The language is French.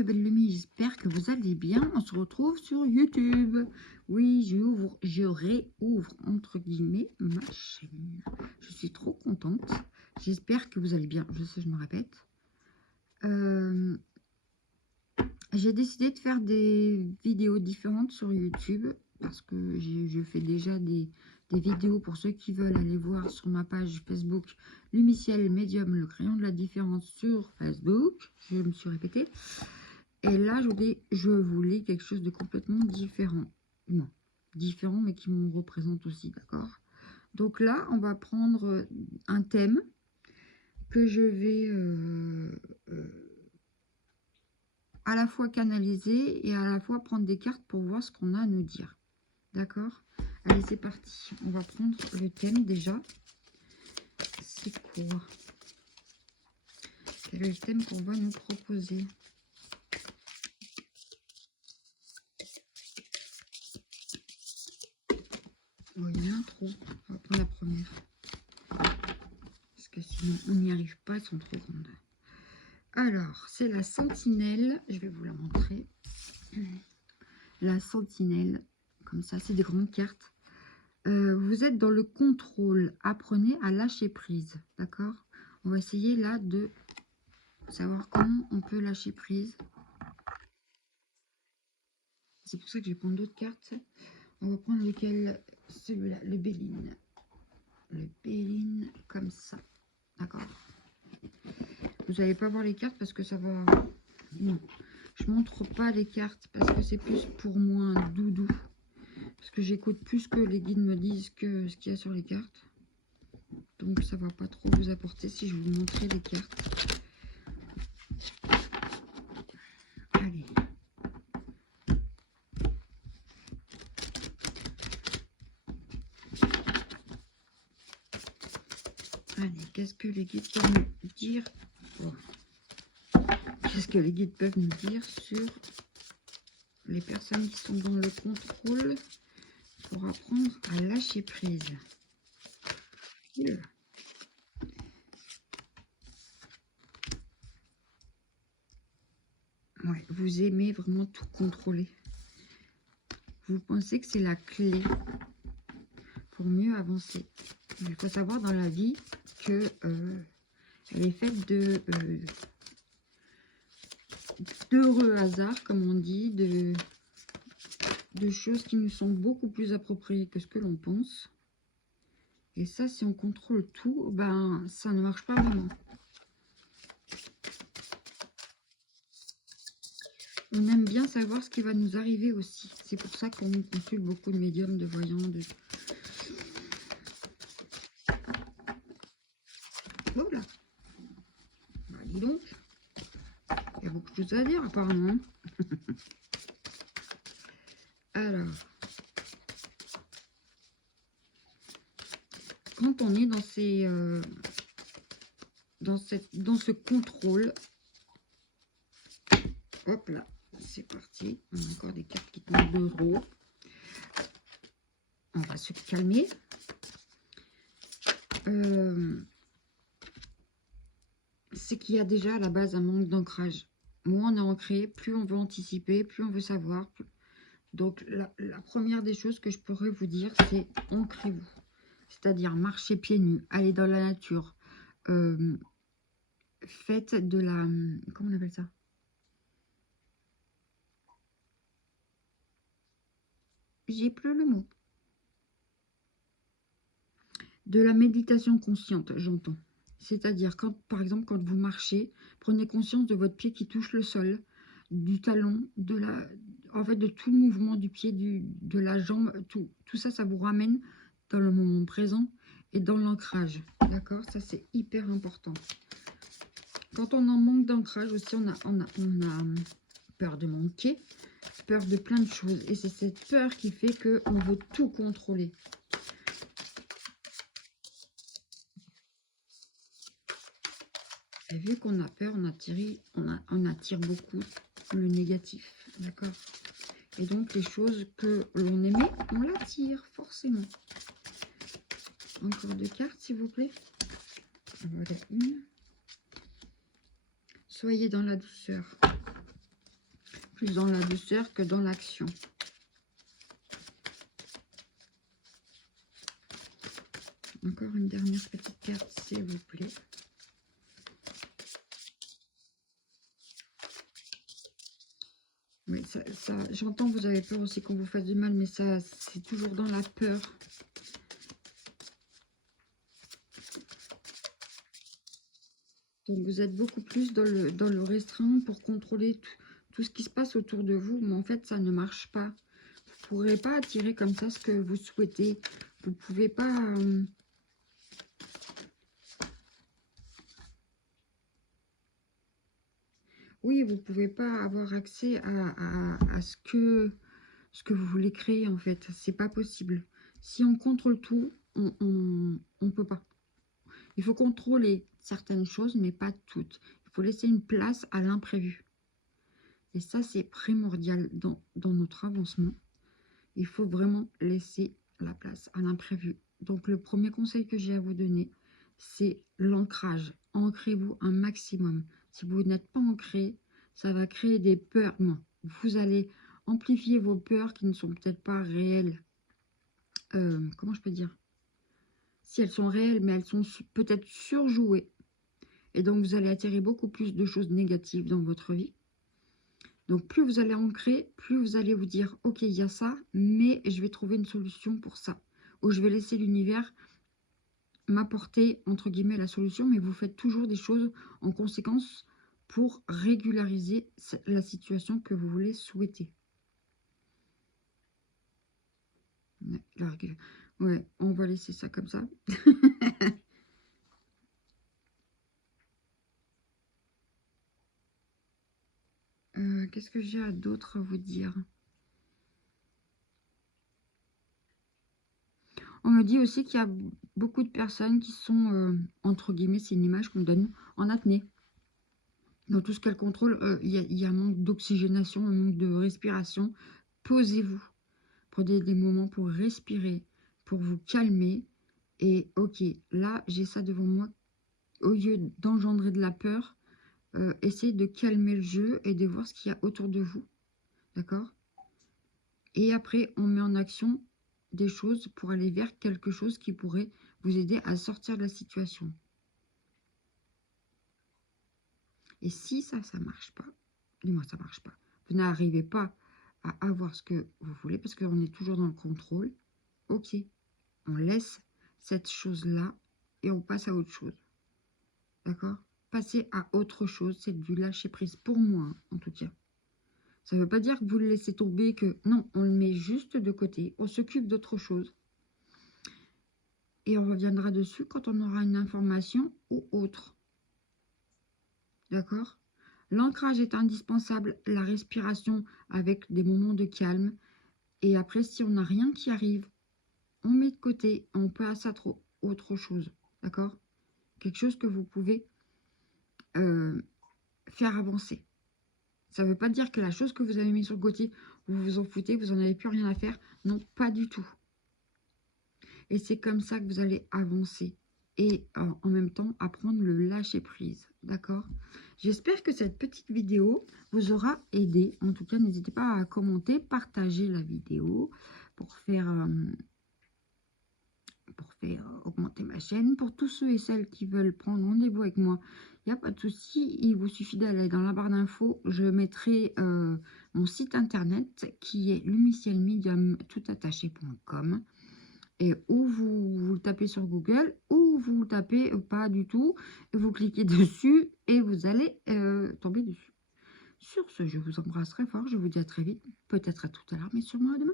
mes belles lumies, j'espère que vous allez bien. On se retrouve sur YouTube. Oui, je réouvre entre guillemets ma chaîne. Je suis trop contente. J'espère que vous allez bien. Je sais, je me répète. J'ai décidé de faire des vidéos différentes sur YouTube parce que je fais déjà des vidéos pour ceux qui veulent aller voir sur ma page Facebook Lumiciel Médium, le crayon de la différence sur Facebook. Je me suis répétée. Et là, je voulais quelque chose de complètement différent. Non, différent, mais qui me représente aussi, d'accord? Donc là, on va prendre un thème que je vais à la fois canaliser et à la fois prendre des cartes pour voir ce qu'on a à nous dire. D'accord? Allez, c'est parti. On va prendre le thème déjà. C'est quoi? Quel est le thème qu'on va nous proposer? Oh, il y en a un trop. On va prendre la première. Parce que sinon, on n'y arrive pas, elles sont trop grandes. Alors, c'est la sentinelle. Je vais vous la montrer. La sentinelle. Comme ça, c'est des grandes cartes. Vous êtes dans le contrôle. Apprenez à lâcher prise. D'accord? On va essayer là de savoir comment on peut lâcher prise. C'est pour ça que je vais prendre d'autres cartes. On va prendre lequel? Celui-là, le Béline. Le Béline, comme ça. D'accord? Vous n'allez pas voir les cartes parce que ça va... Non, je montre pas les cartes parce que c'est plus pour moi un doudou. Parce que j'écoute plus que les guides me disent que ce qu'il y a sur les cartes. Donc ça va pas trop vous apporter si je vous montrer les cartes. Allez. Allez, qu'est-ce que les guides peuvent nous dire? Oh. Qu'est-ce que les guides peuvent nous dire sur les personnes qui sont dans le contrôle pour apprendre à lâcher prise? Ouais, vous aimez vraiment tout contrôler. Vous pensez que c'est la clé pour mieux avancer. Il faut savoir dans la vie que elle est faite d'heureux hasards, comme on dit, de choses qui nous sont beaucoup plus appropriées que ce que l'on pense. Et ça, si on contrôle tout, ben ça ne marche pas vraiment. On aime bien savoir ce qui va nous arriver aussi. C'est pour ça qu'on consulte beaucoup de médiums, de voyants, de... Voilà. Bah, dis donc. Il y a beaucoup de choses à dire apparemment. Alors. Quand on est dans ces... dans ce contrôle... Hop là. C'est parti. On a encore des cartes qui tombent de haut. On va se calmer. C'est qu'il y a déjà à la base un manque d'ancrage. Moins on est ancré, plus on veut anticiper, plus on veut savoir. Plus... Donc la première des choses que je pourrais vous dire, c'est ancrez-vous. C'est-à-dire marchez pieds nus, allez dans la nature. Faites de la... Comment on appelle ça? J'ai plus le mot. De la méditation consciente, j'entends. C'est-à-dire, quand, par exemple, quand vous marchez, prenez conscience de votre pied qui touche le sol, du talon, en fait, de tout le mouvement du pied, de la jambe, tout ça, ça vous ramène dans le moment présent et dans l'ancrage. D'accord? Ça, c'est hyper important. Quand on en manque d'ancrage aussi, on a peur de manquer, peur de plein de choses. Et c'est cette peur qui fait qu'on veut tout contrôler. Et vu qu'on a peur, on attire beaucoup le négatif. D'accord? Et donc, les choses que l'on aimait, on l'attire forcément. Encore deux cartes, s'il vous plaît. Voilà une. Soyez dans la douceur. plus dans la douceur que dans l'action. Encore une dernière petite carte, s'il vous plaît. Oui, ça j'entends que vous avez peur aussi qu'on vous fasse du mal, mais ça, c'est toujours dans la peur. Donc, vous êtes beaucoup plus dans le restreint pour contrôler tout ce qui se passe autour de vous. Mais en fait, ça ne marche pas. Vous ne pourrez pas attirer comme ça ce que vous souhaitez. Vous ne pouvez pas... oui, vous ne pouvez pas avoir accès à ce que vous voulez créer, en fait. C'est pas possible. Si on contrôle tout, on ne peut pas. Il faut contrôler certaines choses, mais pas toutes. Il faut laisser une place à l'imprévu. Et ça, c'est primordial dans notre avancement. Il faut vraiment laisser la place à l'imprévu. Donc, le premier conseil que j'ai à vous donner, c'est l'ancrage. Ancrez-vous un maximum. Si vous n'êtes pas ancré, ça va créer des peurs. Non, vous allez amplifier vos peurs qui ne sont peut-être pas réelles. Comment je peux dire? Si elles sont réelles, mais elles sont peut-être surjouées. Et donc, vous allez attirer beaucoup plus de choses négatives dans votre vie. Donc, plus vous allez ancrer, plus vous allez vous dire, ok, il y a ça, mais je vais trouver une solution pour ça. Ou je vais laisser l'univers m'apporter, entre guillemets, la solution, mais vous faites toujours des choses en conséquence pour régulariser la situation que vous voulez souhaiter. Ouais, on va laisser ça comme ça. Qu'est-ce que j'ai d'autre à vous dire? On me dit aussi qu'il y a beaucoup de personnes qui sont, entre guillemets, c'est une image qu'on donne, en apnée. Dans tout ce qu'elle contrôle, il y a un manque d'oxygénation, un manque de respiration. Posez-vous. Prenez des moments pour respirer, pour vous calmer. Et ok, là, j'ai ça devant moi. Au lieu d'engendrer de la peur, essayez de calmer le jeu et de voir ce qu'il y a autour de vous. D'accord? Et après, on met en action des choses pour aller vers quelque chose qui pourrait vous aider à sortir de la situation. Et si ça ne marche pas, du moins ça ne marche pas, vous n'arrivez pas à avoir ce que vous voulez, parce qu'on est toujours dans le contrôle, ok, on laisse cette chose-là et on passe à autre chose. D'accord? Passer à autre chose, c'est du lâcher-prise pour moi, hein, en tout cas. Ça ne veut pas dire que vous le laissez tomber, que non, on le met juste de côté, on s'occupe d'autre chose. Et on reviendra dessus quand on aura une information ou autre. D'accord? L'ancrage est indispensable, la respiration avec des moments de calme. Et après, si on n'a rien qui arrive, on met de côté, on passe à autre chose. D'accord? Quelque chose que vous pouvez faire avancer. Ça ne veut pas dire que la chose que vous avez mis sur le côté, vous vous en foutez, vous n'en avez plus rien à faire. Non, pas du tout. Et c'est comme ça que vous allez avancer. Et en même temps, apprendre le lâcher-prise. D'accord? J'espère que cette petite vidéo vous aura aidé. En tout cas, n'hésitez pas à commenter, partager la vidéo pour faire augmenter ma chaîne. Pour tous ceux et celles qui veulent prendre rendez-vous avec moi, il n'y a pas de souci. Il vous suffit d'aller dans la barre d'infos. Je mettrai mon site internet qui est lumicielmedium.com. Et ou vous le tapez sur Google, ou vous le tapez pas du tout, et vous cliquez dessus, et vous allez tomber dessus. Sur ce, je vous embrasse très fort, je vous dis à très vite, peut-être à tout à l'heure, mais sûrement à demain.